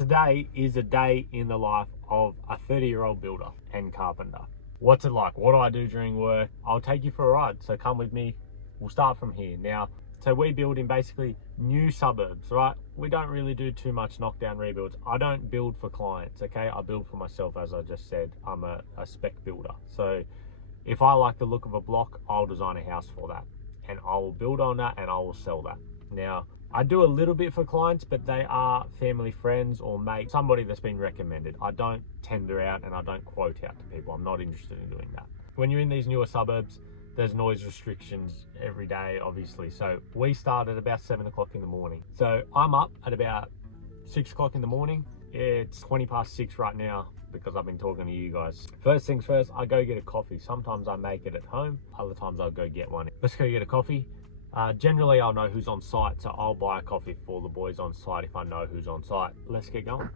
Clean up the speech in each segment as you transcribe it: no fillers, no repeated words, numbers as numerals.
Today is a day in the life of a 30-year-old builder and carpenter. What's it like? What do I do during work? I'll take you for a ride, so come with me. We'll start from here. Now, so we build in basically new suburbs, right? We don't really do too much knockdown rebuilds. I don't build for clients, okay? I build for myself, as I just said. I'm a spec builder. So if I like the look of a block, I'll design a house for that. And I will build on that and I will sell that. Now, I do a little bit for clients, but they are family, friends, or mates, somebody that's been recommended. I don't tender out and I don't quote out to people. I'm not interested in doing that. When you're in these newer suburbs, there's noise restrictions every day, obviously. So we start at about 7 o'clock in the morning. So I'm up at about 6 o'clock in the morning. It's 20 past 6 right now because I've been talking to you guys. First things first, I go get a coffee. Sometimes I make it at home. Other times I'll go get one. Let's go get a coffee. Generally, I'll know who's on site, so I'll buy a coffee for the boys on site if I know who's on site. Let's get going.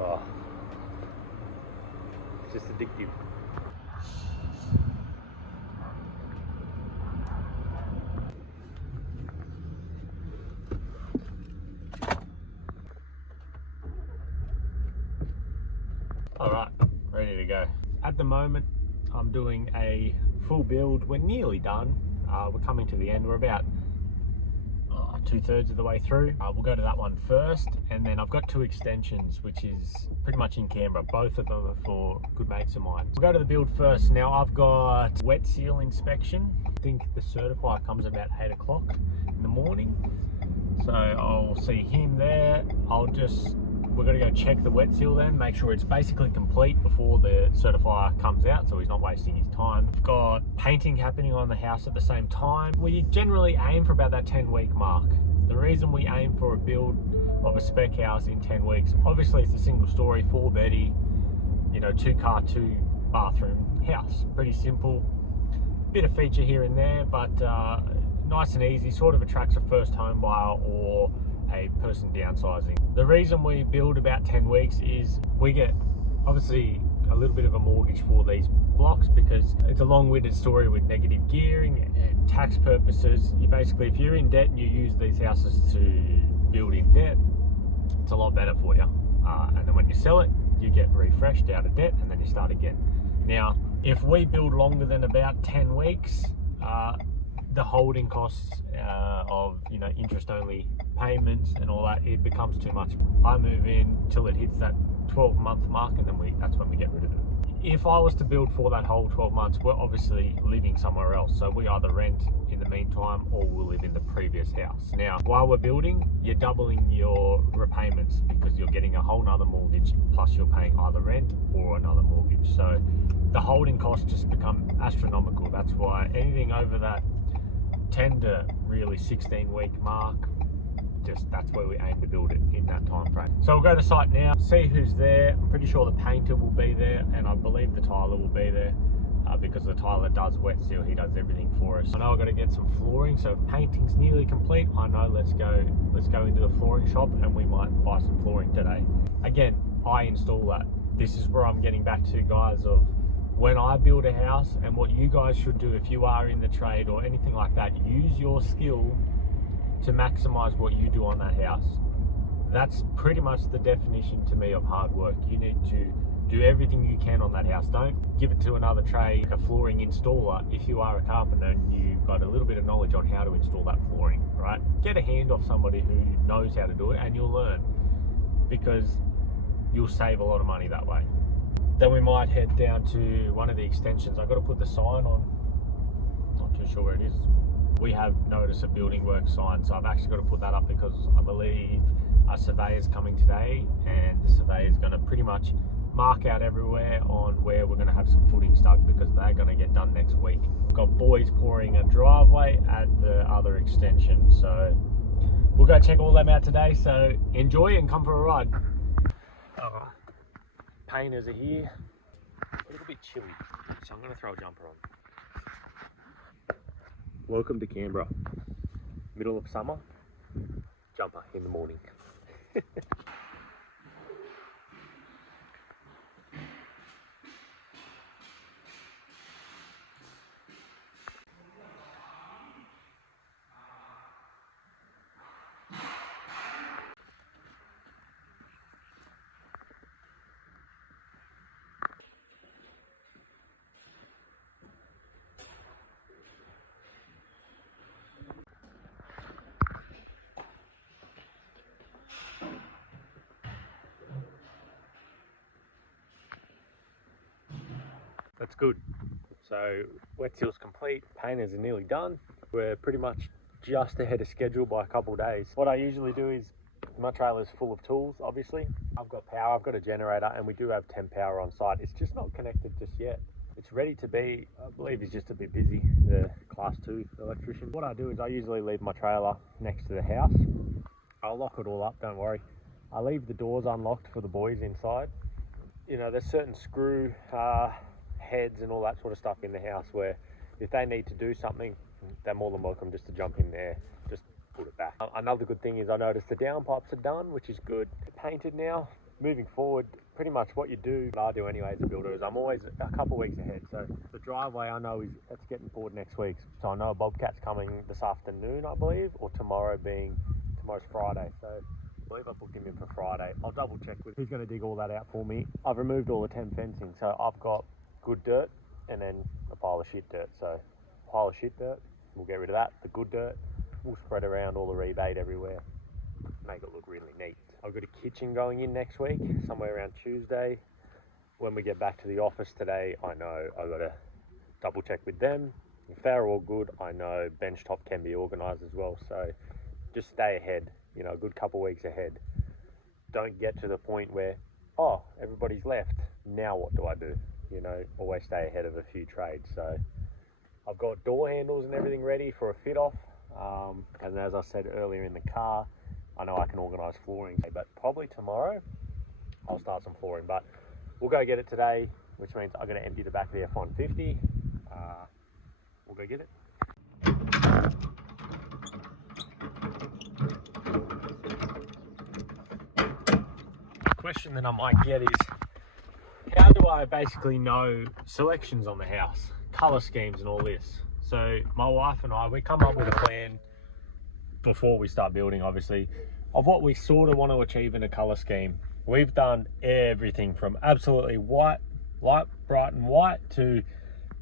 Oh, it's just addictive. All right, ready to go. At the moment, I'm doing a full build. We're nearly done. We're coming to the end. We're about 2/3 of the way through. We'll go to that one first, and then I've got two extensions, which is pretty much in Canberra. Both of them are for good mates of mine. We'll go to the build first. Now I've got wet seal inspection. I think the certifier comes about 8 o'clock in the morning. So I'll see him there. We're gonna go check the wet seal then, make sure it's basically complete before the certifier comes out, so he's not wasting his time. We've got painting happening on the house at the same time. We generally aim for about that 10-week mark. The reason we aim for a build of a spec house in 10 weeks, obviously it's a single story, 4-beddy, 2-car, 2-bathroom house. Pretty simple. Bit of feature here and there, but nice and easy, sort of attracts a first home buyer or a person downsizing. The reason we build about 10 weeks is we get obviously a little bit of a mortgage for these blocks because it's a long-winded story with negative gearing and tax purposes. If you're in debt and you use these houses to build in debt, it's a lot better for you. And then when you sell it, you get refreshed out of debt and then you start again. Now, if we build longer than about 10 weeks, the holding costs of interest-only payments and all that, it becomes too much. I move in till it hits that 12-month mark, and then that's when we get rid of it. If I was to build for that whole 12 months, we're obviously living somewhere else. So we either rent in the meantime or we'll live in the previous house. Now, while we're building, you're doubling your repayments because you're getting a whole nother mortgage, plus you're paying either rent or another mortgage. So the holding costs just become astronomical. That's why anything over that 10 to really 16-week mark, that's where we aim to build it in that time frame. So we'll go to site now, see who's there. I'm pretty sure the painter will be there, and I believe the tiler will be there because the tiler does wet seal. He does everything for us. I know I've got to get some flooring, so if painting's nearly complete, I know let's go into the flooring shop and we might buy some flooring today. Again, I install that. This is where I'm getting back to, guys, of when I build a house and what you guys should do if you are in the trade or anything like that. Use your skill to maximize what you do on that house. That's pretty much the definition to me of hard work. You need to do everything you can on that house. Don't give it to another trade, like a flooring installer. If you are a carpenter and you've got a little bit of knowledge on how to install that flooring, right? Get a hand off somebody who knows how to do it and you'll learn, because you'll save a lot of money that way. Then we might head down to one of the extensions. I've got to put the sign on. Not too sure where it is. We have notice of building work sign, so I've actually got to put that up because I believe a surveyor's coming today, and the surveyor's going to pretty much mark out everywhere on where we're going to have some footings dug because they're going to get done next week. We've got boys pouring a driveway at the other extension, so we'll go check all them out today. So enjoy and come for a ride. Painters are here. A little bit chilly, so I'm going to throw a jumper on. Welcome to Canberra. Middle of summer, jumper in the morning. That's good. So wet seal's complete, painters are nearly done. We're pretty much just ahead of schedule by a couple of days. What I usually do is, my trailer's full of tools, obviously. I've got power, I've got a generator, and we do have temp power on site. It's just not connected just yet. It's ready to be. I believe he's just a bit busy, the class 2 electrician. What I do is I usually leave my trailer next to the house. I'll lock it all up, don't worry. I leave the doors unlocked for the boys inside. You know, there's certain screw heads and all that sort of stuff in the house where if they need to do something, they're more than welcome just to jump in there, just put it back. Another good thing is I noticed the downpipes are done, which is good. They're painted now. Moving forward, pretty much what you do, what I do anyway as a builder, is I'm always a couple of weeks ahead. So the driveway I know that's getting poured next week. So I know a Bobcat's coming this afternoon, I believe, or tomorrow's Friday. So I believe I booked him in for Friday. I'll double check with who's going to dig all that out for me. I've removed all the temp fencing, so I've got good dirt and then a pile of shit dirt. So pile of shit dirt, we'll get rid of that. The good dirt, we'll spread around all the rebate everywhere, make it look really neat. I've got a kitchen going in next week, somewhere around Tuesday. When we get back to the office today, I know I've got to double check with them. If they're all good, I know benchtop can be organised as well. So just stay ahead, you know, a good couple of weeks ahead. Don't get to the point where, oh, everybody's left, now what do I do? You know, always stay ahead of a few trades. So I've got door handles and everything ready for a fit off. And as I said earlier in the car, I know I can organise flooring, but probably tomorrow I'll start some flooring. But we'll go get it today, which means I'm going to empty the back of the F-150. We'll go get it. The question that I might get is, how do I basically know selections on the house, colour schemes and all this? So my wife and I, we come up with a plan before we start building, obviously, of what we sort of want to achieve in a colour scheme. We've done everything from absolutely white, light, bright and white, to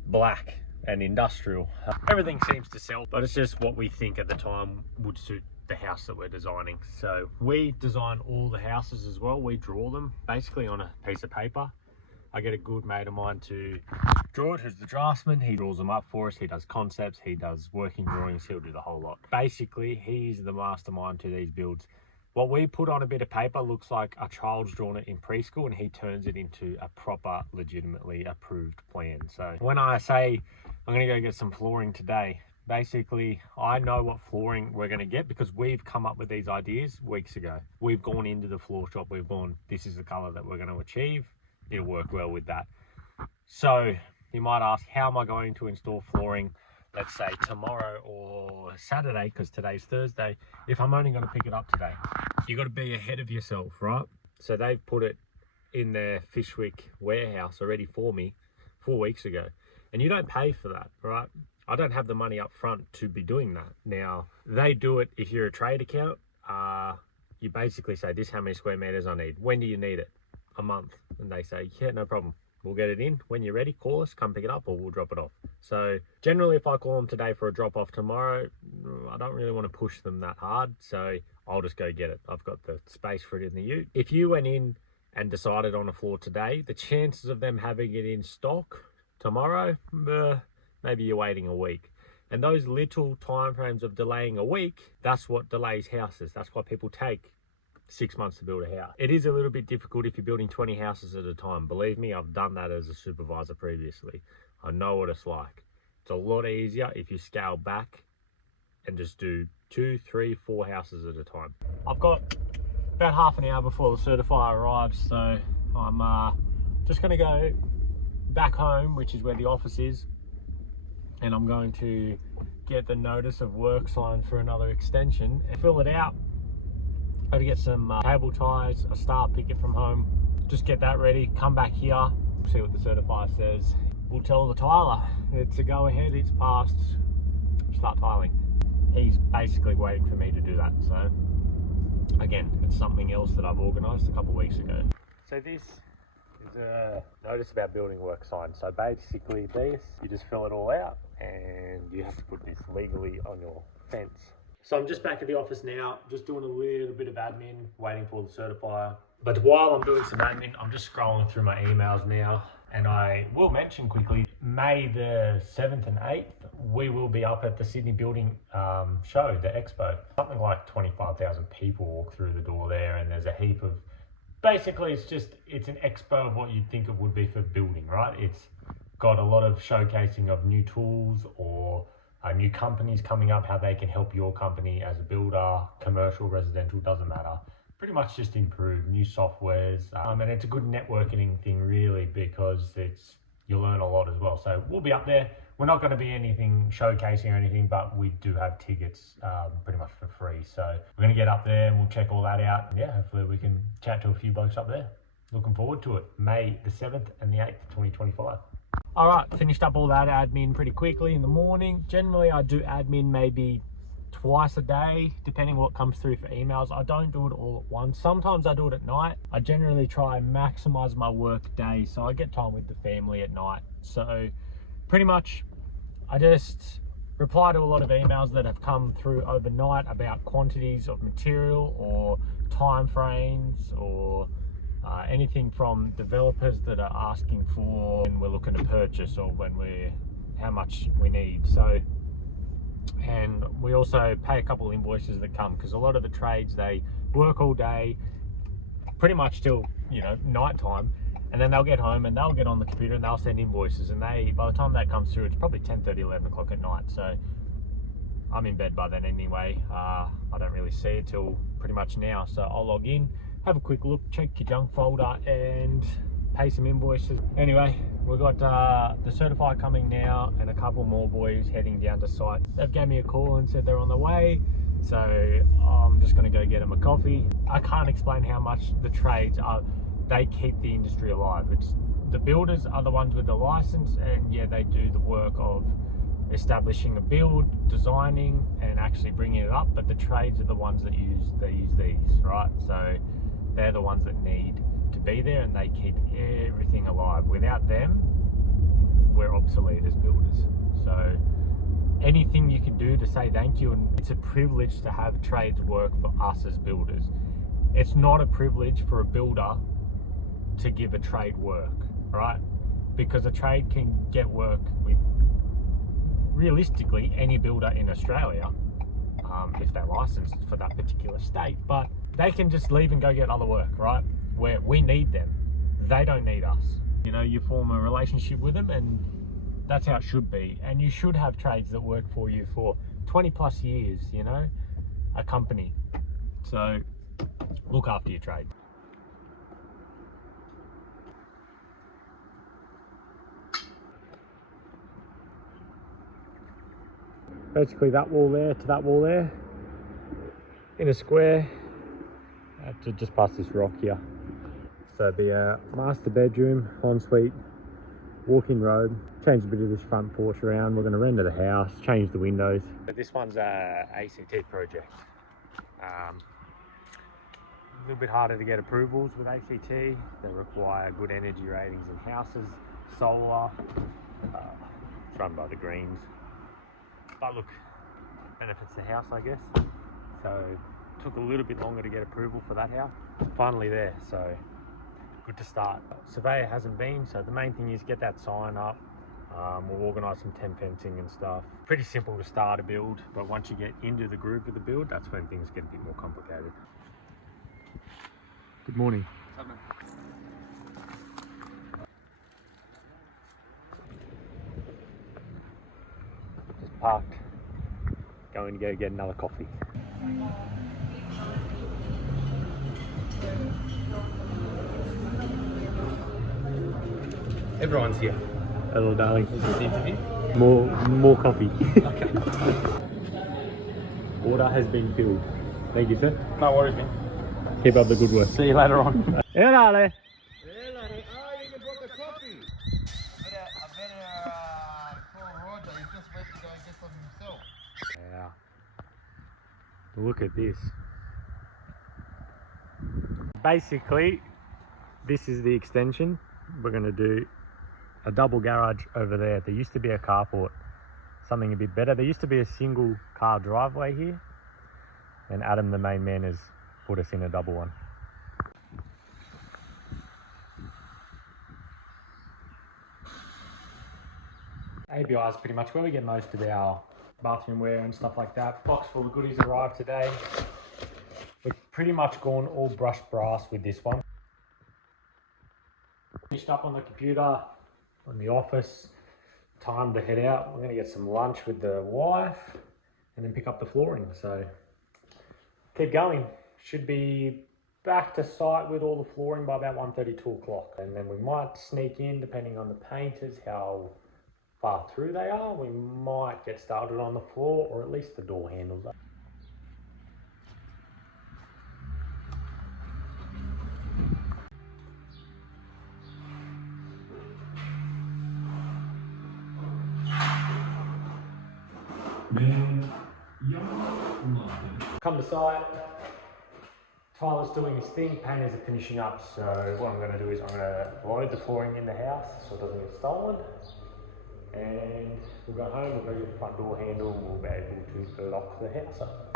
black and industrial. Everything seems to sell, but it's just what we think at the time would suit the house that we're designing. So we design all the houses as well. We draw them basically on a piece of paper. I get a good mate of mine to draw it, who's the draftsman. He draws them up for us. He does concepts, he does working drawings, he'll do the whole lot. Basically, he's the mastermind to these builds. What we put on a bit of paper looks like a child's drawn it in preschool, and he turns it into a proper, legitimately approved plan. So when I say I'm gonna go get some flooring today, basically I know what flooring we're gonna get because we've come up with these ideas weeks ago. We've gone into the floor shop, we've gone, this is the color that we're gonna achieve. It'll work well with that. So you might ask, how am I going to install flooring, let's say tomorrow or Saturday, because today's Thursday, if I'm only going to pick it up today? You got to be ahead of yourself, right? So they've put it in their Fishwick warehouse already for me 4 weeks ago, and you don't pay for that, right? I don't have the money up front to be doing that. Now they do it if you're a trade account. You basically say, this is how many square meters I need, when do you need it? A month. And they say, yeah, no problem, we'll get it in. When you're ready, call us, come pick it up, or we'll drop it off. So generally, if I call them today for a drop off tomorrow, I don't really want to push them that hard, so I'll just go get it. I've got the space for it in the ute. If you went in and decided on a floor today, the chances of them having it in stock tomorrow, maybe you're waiting a week. And those little time frames of delaying a week, that's what delays houses. That's why people take 6 months to build a house. It is a little bit difficult if you're building 20 houses at a time. Believe me, I've done that as a supervisor previously. I know what it's like. It's a lot easier if you scale back and just do 2, 3, 4 houses at a time. I've got about half an hour before the certifier arrives, so I'm just going to go back home, which is where the office is, and I'm going to get the notice of work signed for another extension and fill it out. Got to get some cable ties, a start picket from home, just get that ready, come back here, see what the certifier says. We'll tell the tiler it's a go ahead, it's passed, start tiling. He's basically waiting for me to do that, so again, it's something else that I've organised a couple of weeks ago. So this is a notice about building work sign. So basically this, you just fill it all out and you have to put this legally on your fence. So I'm just back at the office now, just doing a little bit of admin, waiting for the certifier. But while I'm doing some admin, I'm just scrolling through my emails now. And I will mention quickly, May the 7th and 8th, we will be up at the Sydney Building show, the expo. Something like 25,000 people walk through the door there, and there's a heap of, basically it's an expo of what you'd think it would be for building, right? It's got a lot of showcasing of new tools or new companies coming up, how they can help your company as a builder, commercial, residential, doesn't matter. Pretty much just improve new softwares, and it's a good networking thing really, because you learn a lot as well. So we'll be up there. We're not going to be anything showcasing or anything, but we do have tickets pretty much for free. So we're going to get up there and we'll check all that out. And yeah, hopefully we can chat to a few blokes up there. Looking forward to it. May the 7th and the 8th, 2025. All right, finished up all that admin pretty quickly in the morning. Generally, I do admin maybe twice a day, depending what comes through for emails. I don't do it all at once. Sometimes I do it at night. I generally try and maximize my work day, so I get time with the family at night. So pretty much I just reply to a lot of emails that have come through overnight about quantities of material or time frames or anything from developers that are asking for when we're looking to purchase or how much we need. So, and we also pay a couple of invoices that come, because a lot of the trades, they work all day pretty much till night time, and then they'll get home and they'll get on the computer and they'll send invoices, and by the time that comes through, it's probably 10:30, 11 o'clock at night. So I'm in bed by then anyway. I don't really see it till pretty much now, so I'll log in, have a quick look, check your junk folder and pay some invoices. Anyway, we've got the certifier coming now and a couple more boys heading down to site. They've gave me a call and said they're on the way, so I'm just going to go get them a coffee. I can't explain how much the trades they keep the industry alive. The builders are the ones with the license, and yeah, they do the work of establishing a build, designing and actually bringing it up, but the trades are the ones that use these, right? So they're the ones that need to be there, and they keep everything alive. Without them, we're obsolete as builders. So anything you can do to say thank you, and it's a privilege to have trades work for us as builders. It's not a privilege for a builder to give a trade work, right? Because a trade can get work with realistically any builder in Australia, if they're licensed for that particular state, but they can just leave and go get other work, right? Where we need them, they don't need us. You form a relationship with them, and that's how it should be. And you should have trades that work for you for 20 plus years, a company. So look after your trade. Basically that wall there to that wall there, in a square, to just past this rock here. So it'd be a master bedroom, ensuite, walk-in robe, change a bit of this front porch around. We're going to render the house, change the windows. This one's a ACT project. A little bit harder to get approvals with ACT. They require good energy ratings in houses, solar, it's run by the Greens. But look, benefits the house, I guess. So took a little bit longer to get approval for that house. Finally there, so good to start. Surveyor hasn't been, so the main thing is get that sign up. We'll organise some tent fencing and stuff. Pretty simple to start a build, but once you get into the groove of the build, that's when things get a bit more complicated. Good morning. What's up, man? Just parked, going to go get another coffee. Everyone's here. Hello, darling. Is this interview? More coffee. Okay. Order has been filled. Thank you, sir. No worries, man. Keep up the good work. See you later on. Hello. Oh, you can brought the coffee. I better call Roger. He just went to go and get some himself. Yeah. Look at this. Basically, this is the extension. We're going to do a double garage over there. There used to be a carport, something a bit better. There used to be a single car driveway here, and Adam, the main man, has put us in a double one. ABI is pretty much where we get most of our bathroom wear and stuff like that. Box full of goodies arrived today. We've pretty much gone all brushed brass with this one. Finished up on the computer, on the office. Time to head out. We're going to get some lunch with the wife and then pick up the flooring. So keep going. Should be back to site with all the flooring by about 1:30, 2 o'clock. And then we might sneak in, depending on the painters, how far through they are. We might get started on the floor, or at least the door handles. Come to site. Tyler's doing his thing, painters are finishing up, so what I'm going to do is I'm going to load the flooring in the house so it doesn't get stolen, and we'll go home, we'll go get the front door handle, we'll be able to lock the house up.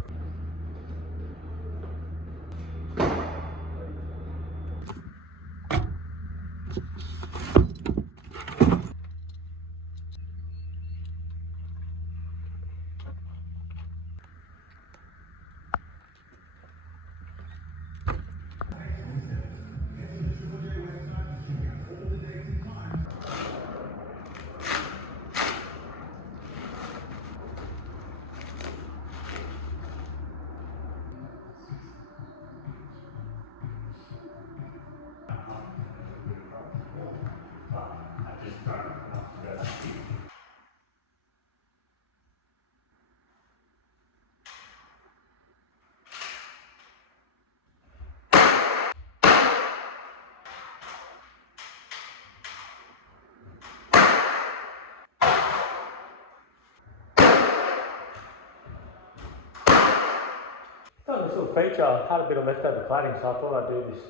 Done this little feature. I had a bit of leftover cladding, so I thought I'd do this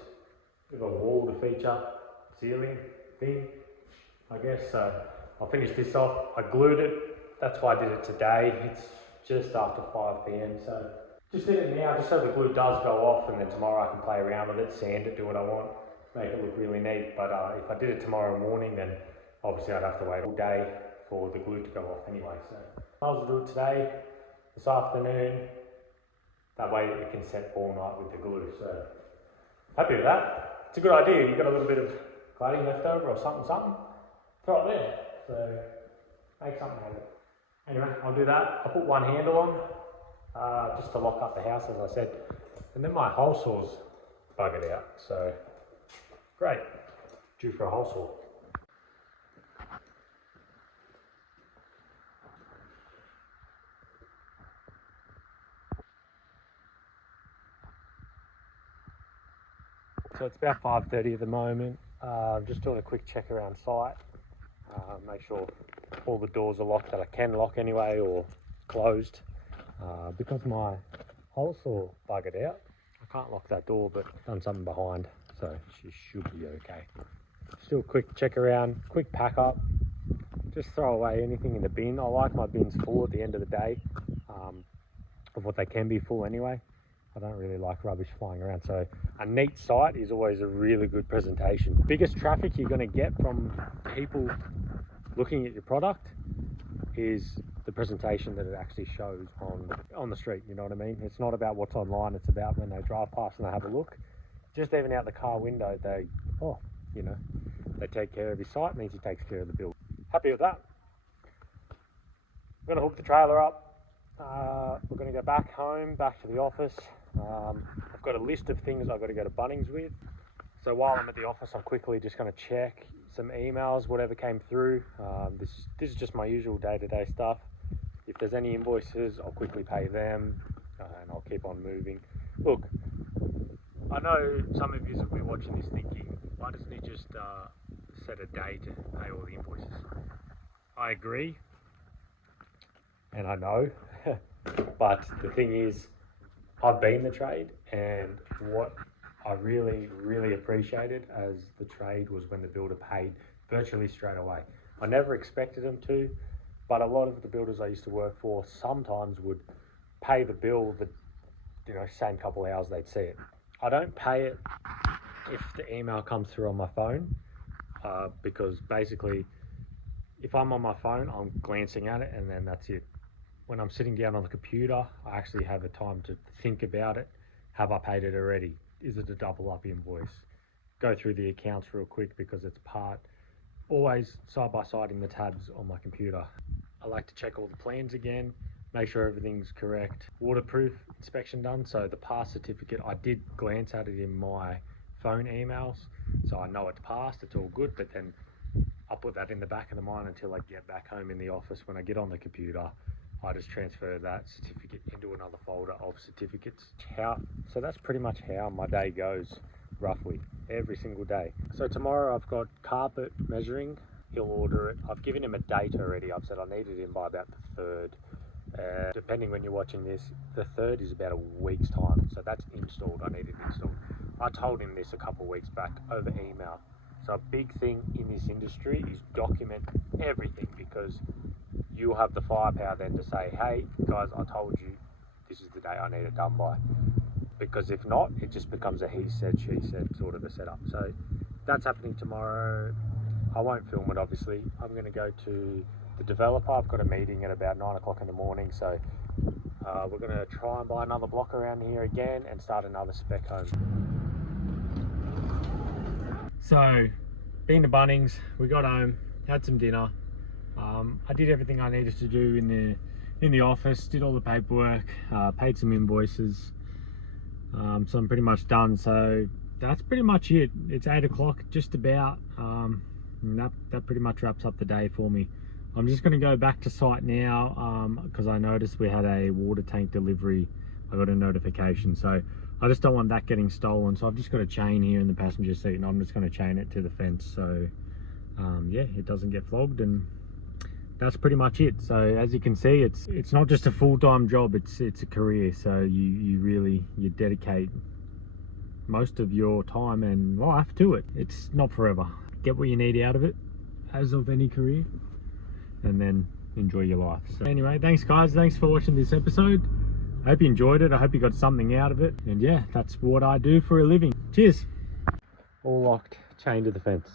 bit of a wall to feature ceiling thing, I guess. So I'll finish this off. I glued it. That's why I did it today. It's just after 5 p.m. So just did it now, just so the glue does go off, and then tomorrow I can play around with it, sand it, do what I want, make it look really neat. But if I did it tomorrow morning, then obviously I'd have to wait all day for the glue to go off anyway. So I'll do it today, this afternoon. That way it can set all night with the glue. So happy with that. It's a good idea. You've got a little bit of cladding left over or something, throw it there. So make something out of it. Anyway, I'll do that. I'll put one handle on just to lock up the house, as I said. And then my hole saw's buggered out. So great, due for a hole saw. So it's about 5:30 at the moment. I'm just doing a quick check around site, make sure all the doors are locked that I can lock anyway, or closed. Because my hole saw buggered out, I can't lock that door, but I've done something behind, so she should be okay. Just do a quick check around, quick pack up, just throw away anything in the bin. I like my bins full at the end of the day, of what they can be full anyway. I don't really like rubbish flying around, so a neat site is always a really good presentation. Biggest traffic you're going to get from people looking at your product is the presentation that it actually shows on the street, you know what I mean? It's not about what's online, it's about when they drive past and they have a look. Just even out the car window, they take care of his site, means he takes care of the build. Happy with that. I'm going to hook the trailer up. We're going to go back home, back to the office, I've got a list of things I've got to go to Bunnings with. So while I'm at the office, I'm quickly just going to check some emails, whatever came through. This is just my usual day-to-day stuff. If there's any invoices, I'll quickly pay them, and I'll keep on moving. Look, I know some of you will be watching this thinking, why doesn't he just set a day to pay all the invoices? I agree, and I know, but the thing is, I've been the trade, and what I really appreciated as the trade was when the builder paid virtually straight away. I never expected them to, but a lot of the builders I used to work for sometimes would pay the bill the same couple of hours they'd see it. I don't pay it if the email comes through on my phone, because basically if I'm on my phone, I'm glancing at it and then that's it. When I'm sitting down on the computer, I actually have a time to think about it. Have I paid it already? Is it a double up invoice? Go through the accounts real quick because it's always side by side in the tabs on my computer. I like to check all the plans again, make sure everything's correct. Waterproof inspection done, so the pass certificate, I did glance at it in my phone emails, so I know it's passed, it's all good, but then I'll put that in the back of the mind until I get back home in the office. When I get on the computer, I just transfer that certificate into another folder of certificates. So that's pretty much how my day goes, roughly, every single day. So tomorrow I've got carpet measuring. He'll order it. I've given him a date already. I've said I need it in by about the 3rd. Depending when you're watching this, the 3rd is about a week's time. So that's installed. I need it installed. I told him this a couple of weeks back over email. So a big thing in this industry is document everything, because you'll have the firepower then to say, hey guys, I told you this is the day I need it done by. Because if not, it just becomes a he said, she said sort of a setup. So that's happening tomorrow. I won't film it, obviously. I'm going to go to the developer. I've got a meeting at about 9 o'clock in the morning. So we're going to try and buy another block around here again and start another spec home. So, been to Bunnings, we got home, had some dinner. I did everything I needed to do in the office, did all the paperwork, paid some invoices. So I'm pretty much done. So that's pretty much it. It's 8 o'clock, just about. And that pretty much wraps up the day for me. I'm just going to go back to site now, because I noticed we had a water tank delivery. I got a notification, so I just don't want that getting stolen. So I've just got a chain here in the passenger seat, and I'm just going to chain it to the fence, so yeah, it doesn't get flogged. And that's pretty much it. So as you can see, it's not just a full-time job, it's a career. So you dedicate most of your time and life to it. It's not forever. Get what you need out of it, as of any career, and then enjoy your life. So anyway, thanks guys, thanks for watching this episode. I hope you enjoyed it. I hope you got something out of it. And yeah, that's what I do for a living. Cheers. All locked, chained to the fence.